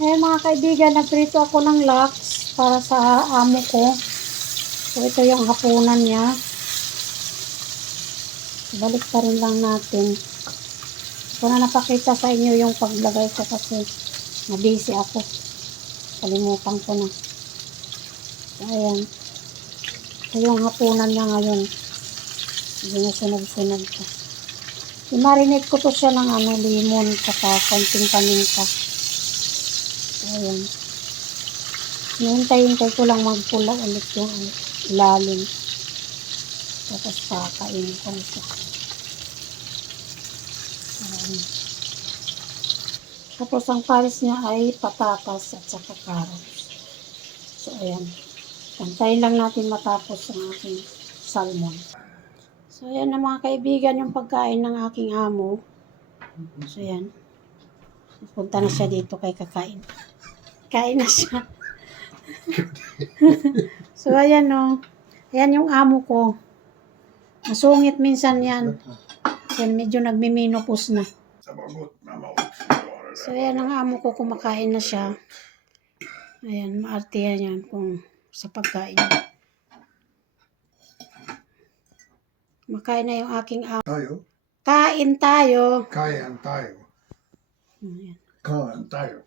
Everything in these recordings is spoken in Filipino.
Eh mga kaibigan, nagprito ako ng lax para sa amo ko. So ito yung hapunan niya. Balik pa rin lang natin. So na napakita sa inyo yung paglagay ko kasi na-busy ako. Kalimutan ko na. So ayan. Ito yung hapunan niya ngayon. Hindi na sunod-sunod ko. I-marinate ko to siya ng lemon saka konting paminta. Ayan. Hintay-hintay ko lang magpula ulit yung ilalim. Tapos pakainin ko ito. Ayan. Tapos ang pares niya ay patatas at saka carrots. So ayan. Pantayin lang natin matapos ang aking salmon. So ayan na mga kaibigan yung pagkain ng aking amo. So ayan. Punta na siya dito kay kakain. Kain na siya. So ayan o. Ayan yung amo ko. Masungit minsan yan. Kasi medyo nagmiminopos na. So ayan ang amo ko, kumakain na siya. Ayan, maartihan yan kung sa pagkain. Makain na yung aking amo. Tayo? Kain tayo. Kain tayo. Ayan. Kain tayo.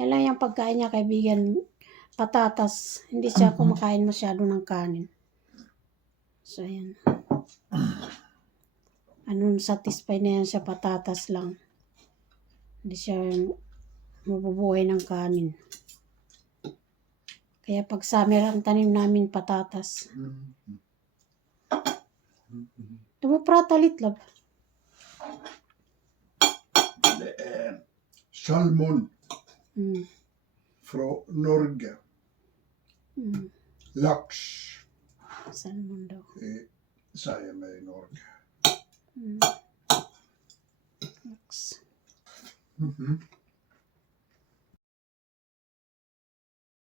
Yan lang yung pagkain niya, kaibigan. Patatas. Hindi siya kumakain masyado ng kanin. So, ayan. Satisfied na yan siya, patatas lang. Hindi siya mabubuhay ng kanin. Kaya pag summer ang tanim namin patatas. Tumuprata litlab. Salmon. Från Norge. Lax. Salmon daw. Säger mig i Norge. Lax.